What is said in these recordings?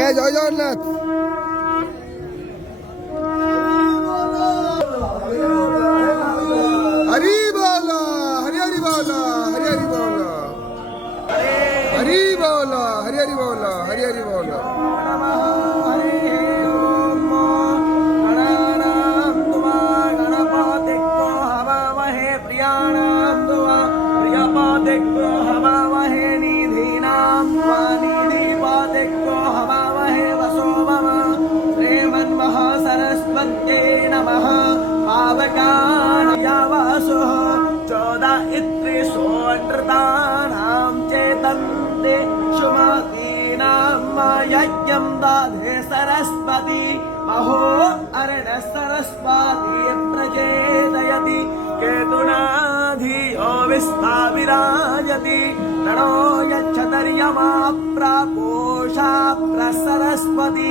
আগে জয় জগন্নাথ। হরি বল, হরি হরি বল, হরি হরি বল, হরি বল, হরি হরি বল, হরি হরি বল। यज्ञं दाधे सरस्वती महो अरण सरस्वती प्रचेदयति केतुना धियो विश्वा विराजति तनो यच्छतर्यमा प्रापोषा प्रसरस्वती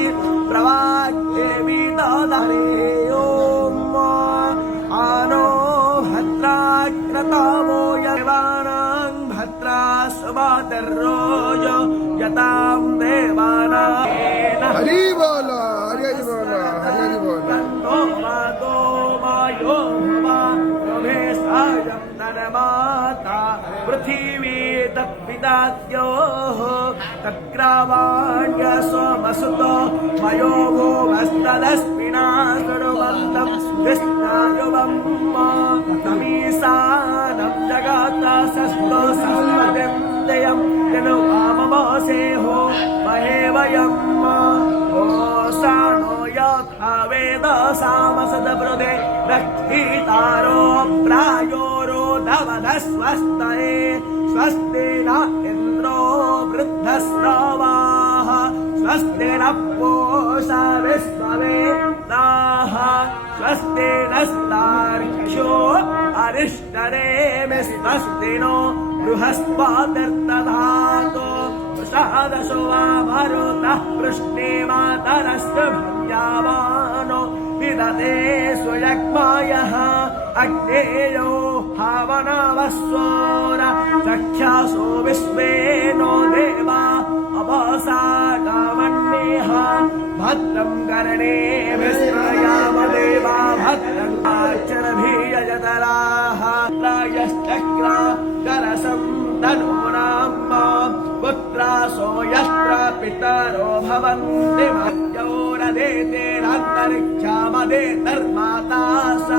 प्रवाग्देवी दधरे ओम आनो भद्राक्रतमो यवानां भद्रा सुवातर्रोज यतां देवाना हरि बोल, हरि हरि बोल, हरि हरि बोल। मातो मायो मा रमे सायं धनमाता पृथिवी तत्पिताद्योः तग्रावाण्य सोमसुतो मयो भूमस्तदस्मिना सुरवन्तं कृष्णायुवं तमीसानं जगाता सस्तो संवदं दयं जनो आममोसेहो महे वयं ओसानो यथा वेद सामसदब्रुदे रक्षितारो प्रायोरो नवदस्वस्तये स्वस्ति न इन्द्रो वृद्धस्रवाः स्वस्ति न पूषा विश्ववेदाः स्वस्ति नस्तार्क्ष्यो अरिष्टनेमि स्वस्ति नो बृहस्पतिर्दधातु प्रसादशो वा मरुतः पृष्णे मातरस्य भञ्जामानो विदते स्वयग्मायः अग्नेयो हावनवस्वोर चक्षासो विश्वेनो देवा अवसागामन्येह भद्रं कर्णे विस्मयाम देवा भद्रं आचरभीयजतराः प्रायश्चक्रा करसं तनूनां पुत्रासो यत्र पितरो भवन्ति मद्योरदेतेरन्तरिक्षामदेतर्माता स